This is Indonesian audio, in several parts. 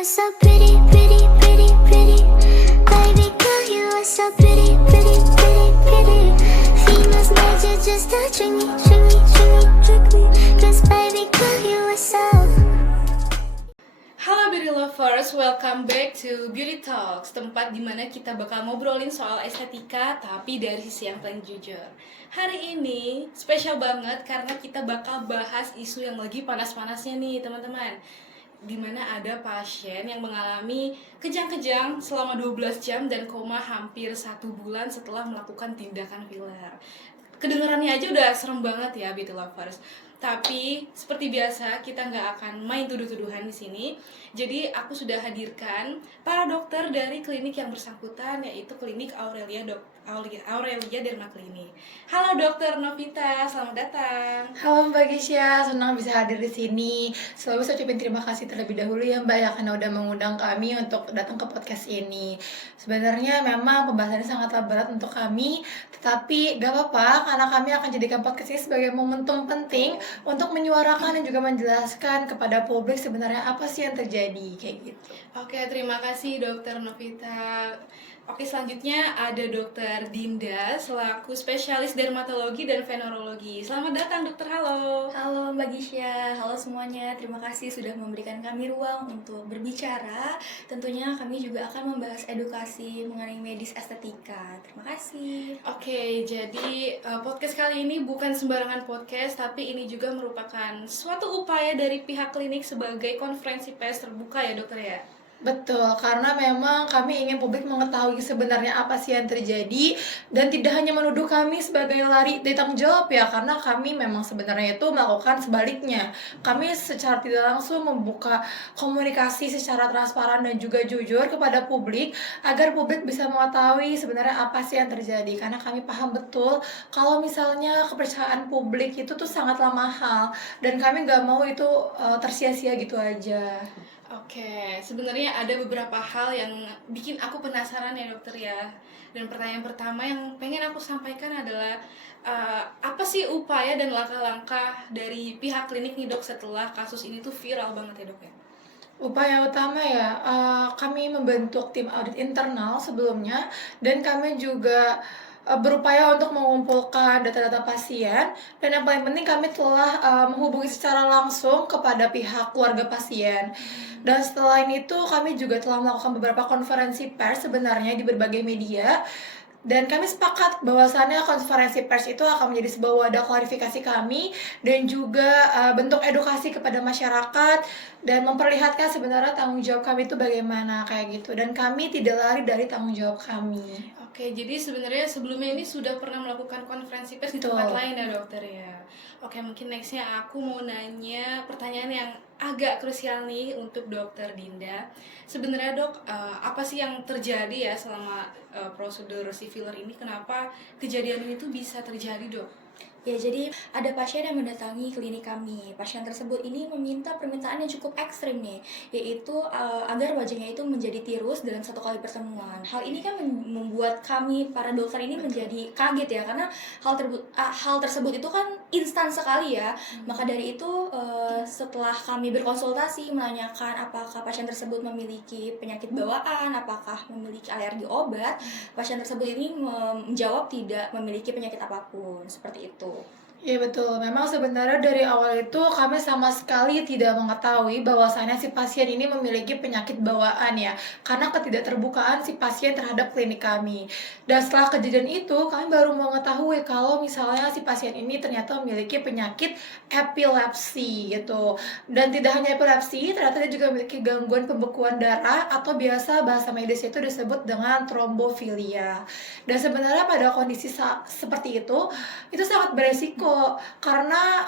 are so pretty, pretty, pretty, pretty. Baby girl, you are so pretty, pretty, pretty, pretty. Females measure just to trick me, trick me, trick me, trick me. 'Cause baby girl, you are so. Halo beauty lovers, welcome back to Beauty Talks, tempat dimana kita bakal ngobrolin soal estetika tapi dari sisi yang paling jujur. Hari ini spesial banget karena kita bakal bahas isu yang lagi panas-panasnya nih teman-teman, dimana ada pasien yang mengalami kejang-kejang selama 12 jam dan koma hampir 1 bulan setelah melakukan tindakan filler. Kedengarannya aja udah serem banget ya beauty lovers. Tapi seperti biasa kita nggak akan main tuduh-tuduhan di sini. Jadi aku sudah hadirkan para dokter dari klinik yang bersangkutan, yaitu klinik Aurelia Derma Klinik. Halo Dokter Novita, selamat datang. Halo Mbak Gisya, senang bisa hadir di sini. Selalu saya ucapin terima kasih terlebih dahulu ya Mbak ya, karena udah mengundang kami untuk datang ke podcast ini. Sebenarnya memang pembahasannya sangatlah berat untuk kami, tetapi gak apa-apa karena kami akan jadikan podcast ini sebagai momentum penting untuk menyuarakan dan juga menjelaskan kepada publik sebenarnya apa sih yang terjadi kayak gitu. Oke, terima kasih Dokter Novita. Oke, selanjutnya ada Dokter Dinda selaku spesialis dermatologi dan venerologi. Selamat datang Dokter, halo. Halo Mbak Gisya, halo semuanya. Terima kasih sudah memberikan kami ruang untuk berbicara. Tentunya kami juga akan membahas edukasi mengenai medis estetika. Terima kasih. Oke, jadi podcast kali ini bukan sembarangan podcast, tapi ini juga merupakan suatu upaya dari pihak klinik sebagai konferensi pers terbuka ya dokter ya? Betul, karena memang kami ingin publik mengetahui sebenarnya apa sih yang terjadi dan tidak hanya menuduh kami sebagai lari dari tanggung jawab ya, karena kami memang sebenarnya itu melakukan sebaliknya. Kami secara tidak langsung membuka komunikasi secara transparan dan juga jujur kepada publik agar publik bisa mengetahui sebenarnya apa sih yang terjadi, karena kami paham betul kalau misalnya kepercayaan publik itu tuh sangatlah mahal dan kami nggak mau itu tersia-sia gitu aja. Oke, sebenarnya ada beberapa hal yang bikin aku penasaran ya dokter ya. Dan pertanyaan pertama yang pengen aku sampaikan adalah apa sih upaya dan langkah-langkah dari pihak klinik nih dok setelah kasus ini tuh viral banget ya dok ya? Upaya utama ya, kami membentuk tim audit internal sebelumnya dan kami juga berupaya untuk mengumpulkan data-data pasien, dan yang paling penting kami telah menghubungi secara langsung kepada pihak keluarga pasien. Dan setelah itu kami juga telah melakukan beberapa konferensi pers sebenarnya di berbagai media. Dan kami sepakat bahwasannya konferensi pers itu akan menjadi sebuah wadah klarifikasi kami dan juga bentuk edukasi kepada masyarakat dan memperlihatkan sebenarnya tanggung jawab kami itu bagaimana kayak gitu. Dan kami tidak lari dari tanggung jawab kami. Oke, jadi sebenarnya sebelumnya ini sudah pernah melakukan konferensi pers di Betul. tempat lain ya dokter ya. Oke, mungkin nextnya aku mau nanya pertanyaan yang agak krusial nih untuk dokter Dinda. Sebenarnya dok, apa sih yang terjadi ya selama prosedur si filler ini? Kenapa kejadian ini tuh bisa terjadi dok? Ya, jadi ada pasien yang mendatangi klinik kami. Pasien tersebut ini meminta permintaan yang cukup ekstrim nih, yaitu agar wajahnya itu menjadi tirus dalam satu kali pertemuan. Hal ini kan membuat kami para dokter ini menjadi kaget ya, karena hal tersebut itu kan instan sekali ya. Maka dari itu setelah kami berkonsultasi menanyakan apakah pasien tersebut memiliki penyakit bawaan, apakah memiliki alergi obat, pasien tersebut ini menjawab tidak memiliki penyakit apapun, seperti itu. Iya betul, memang sebenarnya dari awal itu kami sama sekali tidak mengetahui bahwasannya si pasien ini memiliki penyakit bawaan ya, karena ketidakterbukaan si pasien terhadap klinik kami. Dan setelah kejadian itu kami baru mengetahui kalau misalnya si pasien ini ternyata memiliki penyakit epilepsi gitu. Dan tidak hanya epilepsi, ternyata dia juga memiliki gangguan pembekuan darah atau biasa bahasa medis itu disebut dengan trombofilia. Dan sebenarnya pada kondisi seperti itu sangat beresiko karena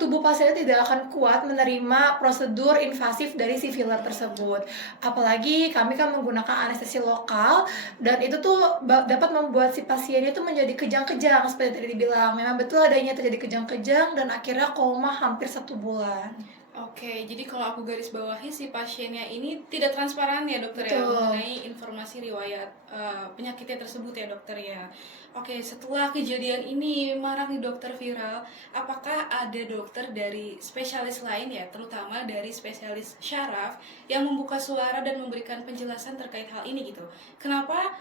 tubuh pasien tidak akan kuat menerima prosedur invasif dari si filler tersebut. Apalagi kami kan menggunakan anestesi lokal dan itu tuh dapat membuat si pasien itu menjadi kejang-kejang seperti tadi dibilang. Memang betul adanya terjadi kejang-kejang dan akhirnya koma hampir 1 bulan. Oke, jadi kalau aku garis bawahi si pasiennya ini tidak transparan ya dokter ya Betul. mengenai informasi riwayat penyakitnya tersebut ya dokter ya. Oke, setelah kejadian ini marak nih dokter viral, apakah ada dokter dari spesialis lain ya, terutama dari spesialis syaraf yang membuka suara dan memberikan penjelasan terkait hal ini gitu? Kenapa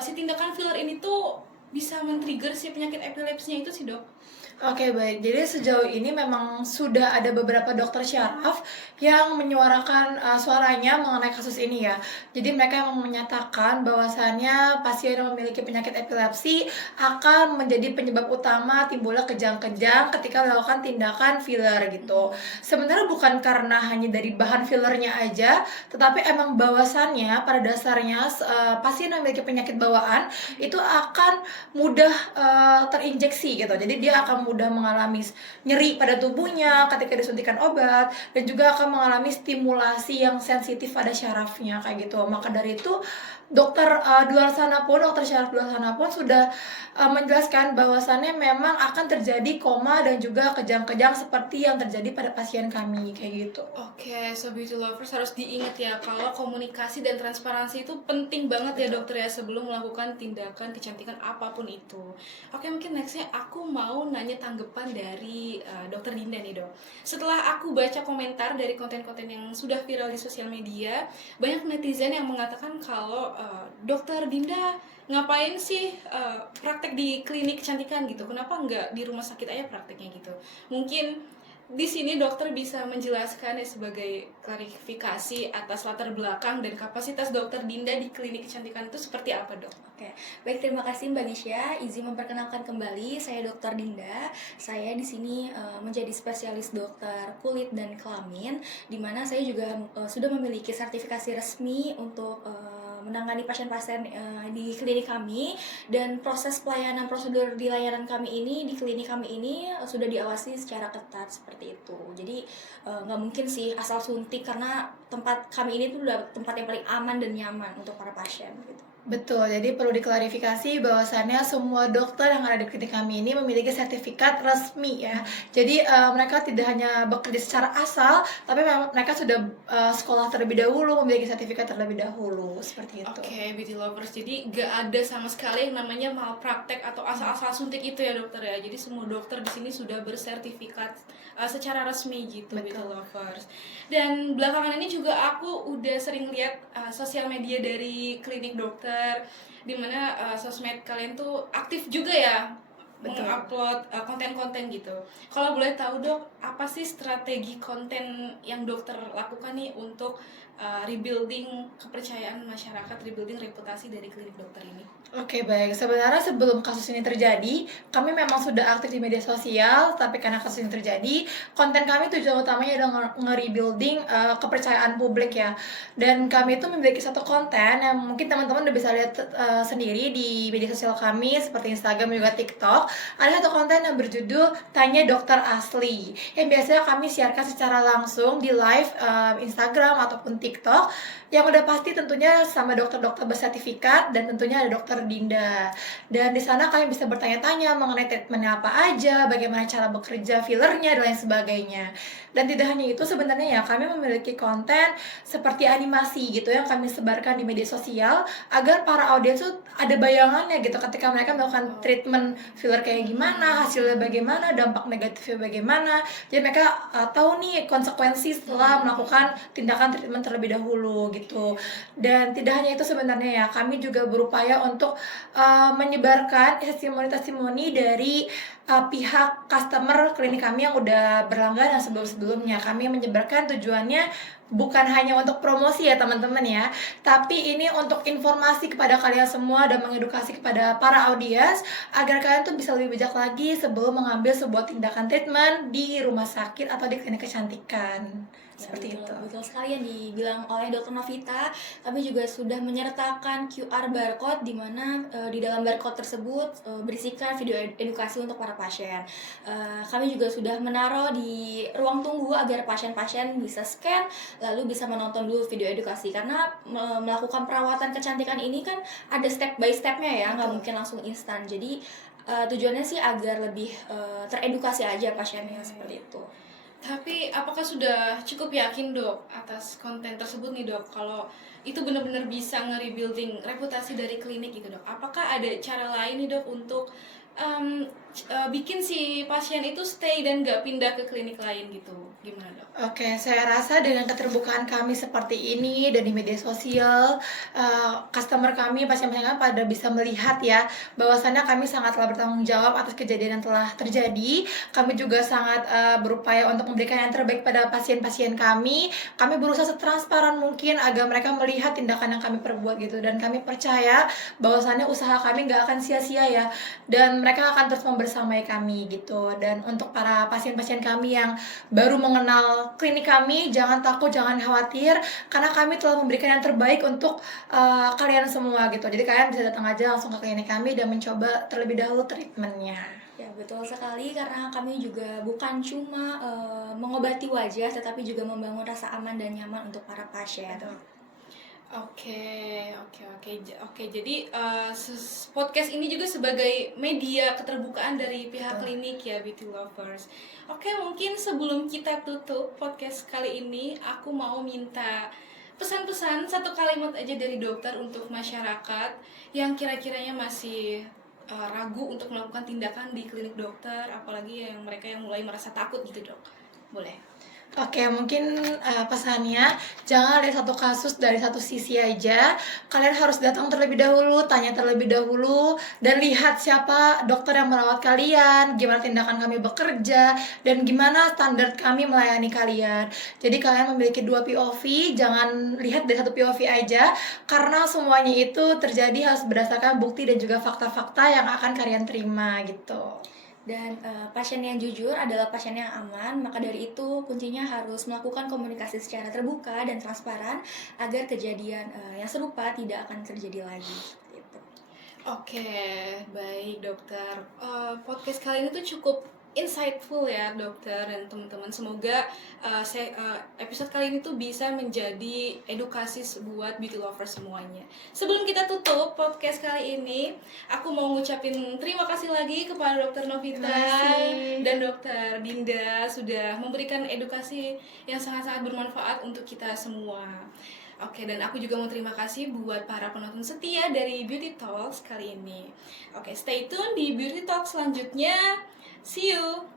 si tindakan filler ini tuh bisa men-trigger si penyakit epilepsinya itu sih dok? Oke baik, jadi sejauh ini memang sudah ada beberapa dokter syaraf yang menyuarakan suaranya mengenai kasus ini ya. Jadi mereka memang menyatakan bahwasannya pasien yang memiliki penyakit epilepsi akan menjadi penyebab utama timbulnya kejang-kejang ketika melakukan tindakan filler gitu. Sebenarnya bukan karena hanya dari bahan fillernya aja, tetapi emang bahwasannya pada dasarnya pasien yang memiliki penyakit bawaan itu akan mudah terinjeksi gitu. Jadi dia akan mudah mengalami nyeri pada tubuhnya ketika disuntikan obat dan juga akan mengalami stimulasi yang sensitif pada syarafnya kayak gitu. Maka dari itu dokter di luar sana pun, dokter syaraf di luar sana pun sudah menjelaskan bahwasannya memang akan terjadi koma dan juga kejang-kejang seperti yang terjadi pada pasien kami kayak gitu. Oke, so beauty lovers harus diingat ya kalau komunikasi dan transparansi itu penting banget ya dokter ya sebelum melakukan tindakan kecantikan apapun itu. Oke, mungkin nextnya aku mau nanya tanggapan dari dokter Dinda nih dok. Setelah aku baca komentar dari konten-konten yang sudah viral di sosial media, banyak netizen yang mengatakan kalau dokter Dinda ngapain sih praktek di klinik kecantikan gitu? Kenapa nggak di rumah sakit aja prakteknya gitu? Mungkin di sini dokter bisa menjelaskan ya sebagai klarifikasi atas latar belakang dan kapasitas dokter Dinda di klinik kecantikan itu seperti apa dok? Oke, baik, terima kasih Mbak Nisha. Izin memperkenalkan kembali, saya Dr. Dinda. Saya di sini menjadi spesialis dokter kulit dan kelamin, di mana saya juga sudah memiliki sertifikasi resmi untuk menangani pasien-pasien di klinik kami, dan proses pelayanan prosedur di layanan kami ini, di klinik kami ini sudah diawasi secara ketat seperti itu. Jadi nggak mungkin sih asal suntik, karena tempat kami ini tuh udah tempat yang paling aman dan nyaman untuk para pasien gitu. Betul, jadi perlu diklarifikasi bahwasannya semua dokter yang ada di klinik kami ini memiliki sertifikat resmi ya. Jadi mereka tidak hanya bekerja secara asal, tapi memang mereka sudah sekolah terlebih dahulu, memiliki sertifikat terlebih dahulu, seperti itu. Oke, beauty lovers. Jadi gak ada sama sekali yang namanya malpraktek atau asal-asal suntik itu ya dokter ya. Jadi semua dokter di sini sudah bersertifikat secara resmi gitu, beauty lovers. Dan belakangan ini juga aku udah sering lihat sosial media dari klinik dokter, dimana sosmed kalian tuh aktif juga ya mengupload konten-konten gitu. Kalau boleh tahu dok, apa sih strategi konten yang dokter lakukan nih untuk rebuilding kepercayaan masyarakat, rebuilding reputasi dari klinik dokter ini? Oke baik, sebenarnya sebelum kasus ini terjadi, kami memang sudah aktif di media sosial, tapi karena kasus ini terjadi, konten kami tujuan utamanya adalah nge-rebuilding kepercayaan publik ya. Dan kami itu memiliki satu konten yang mungkin teman-teman udah bisa lihat sendiri di media sosial kami, seperti Instagram dan juga TikTok. Ada satu konten yang berjudul Tanya Dokter Asli, yang biasanya kami siarkan secara langsung di live Instagram ataupun TikTok, yang udah pasti tentunya sama dokter-dokter bersertifikat dan tentunya ada dokter Dinda. Dan di sana kalian bisa bertanya-tanya mengenai treatmentnya apa aja, bagaimana cara bekerja fillernya dan lain sebagainya. Dan tidak hanya itu, sebenarnya ya kami memiliki konten seperti animasi gitu yang kami sebarkan di media sosial agar para audiens tuh ada bayangannya gitu ketika mereka melakukan treatment filler kayak gimana, hasilnya bagaimana, dampak negatifnya bagaimana. Jadi mereka tahu nih konsekuensi setelah melakukan tindakan treatment terlebih dahulu gitu. Dan tidak hanya itu sebenarnya ya, kami juga berupaya untuk menyebarkan testimoni-testimoni dari pihak customer klinik kami yang udah berlangganan sebelum-sebelumnya. Kami menyebarkan tujuannya bukan hanya untuk promosi ya teman-teman ya, tapi ini untuk informasi kepada kalian semua dan mengedukasi kepada para audiens agar kalian tuh bisa lebih bijak lagi sebelum mengambil sebuah tindakan treatment di rumah sakit atau di klinik kecantikan. Seperti betul, itu. betul sekali yang dibilang oleh Dr. Novita. Kami juga sudah menyertakan QR barcode, di mana di dalam barcode tersebut berisikan video edukasi untuk para pasien. Kami juga sudah menaruh di ruang tunggu agar pasien-pasien bisa scan lalu bisa menonton dulu video edukasi, karena melakukan perawatan kecantikan ini kan ada step by stepnya ya, nggak mungkin langsung instan. Jadi tujuannya sih agar lebih teredukasi aja pasiennya, seperti itu. Tapi apakah sudah cukup yakin dok atas konten tersebut nih dok, kalau itu benar-benar bisa nge-rebuilding reputasi dari klinik gitu dok? Apakah ada cara lain nih dok untuk bikin si pasien itu stay dan gak pindah ke klinik lain gitu? Gimana dok? Oke, saya rasa dengan keterbukaan kami seperti ini dan di media sosial, customer kami, pasien-pasien kami pada bisa melihat ya bahwasannya kami sangatlah bertanggung jawab atas kejadian yang telah terjadi. Kami juga sangat berupaya untuk memberikan yang terbaik pada pasien-pasien kami. Kami berusaha setransparan mungkin agar mereka melihat tindakan yang kami perbuat gitu, dan kami percaya bahwasannya usaha kami nggak akan sia-sia ya, dan mereka akan terus membersamai kami gitu. Dan untuk para pasien-pasien kami yang baru mengenal klinik kami, jangan takut, jangan khawatir, karena kami telah memberikan yang terbaik untuk kalian semua gitu. Jadi kalian bisa datang aja langsung ke klinik kami dan mencoba terlebih dahulu treatmentnya. Ya betul sekali, karena kami juga bukan cuma mengobati wajah, tetapi juga membangun rasa aman dan nyaman untuk para pasien. Oke. Jadi podcast ini juga sebagai media keterbukaan dari pihak klinik ya, beauty lovers. Oke, mungkin sebelum kita tutup podcast kali ini, aku mau minta pesan-pesan satu kalimat aja dari dokter untuk masyarakat yang kira-kiranya masih ragu untuk melakukan tindakan di klinik dokter, apalagi yang mereka yang mulai merasa takut gitu dok. Boleh? Oke, mungkin pesannya jangan lihat satu kasus dari satu sisi aja. Kalian harus datang terlebih dahulu, tanya terlebih dahulu, dan lihat siapa dokter yang merawat kalian, gimana tindakan kami bekerja, dan gimana standar kami melayani kalian. Jadi kalian memiliki dua POV, jangan lihat dari satu POV aja, karena semuanya itu terjadi harus berdasarkan bukti dan juga fakta-fakta yang akan kalian terima gitu. Dan pasien yang jujur adalah pasien yang aman, maka dari itu kuncinya harus melakukan komunikasi secara terbuka dan transparan agar kejadian yang serupa tidak akan terjadi lagi. Gitu. Oke, baik dokter. Podcast kali ini tuh cukup insightful ya dokter dan teman-teman. Semoga episode kali ini tuh bisa menjadi edukasi buat beauty lover semuanya. Sebelum kita tutup podcast kali ini, aku mau ngucapin terima kasih lagi kepada dokter Novita dan dokter Dinda sudah memberikan edukasi yang sangat-sangat bermanfaat untuk kita semua. Oke, dan aku juga mau terima kasih buat para penonton setia dari Beauty Talks kali ini. Oke, stay tune di Beauty Talks selanjutnya. See you!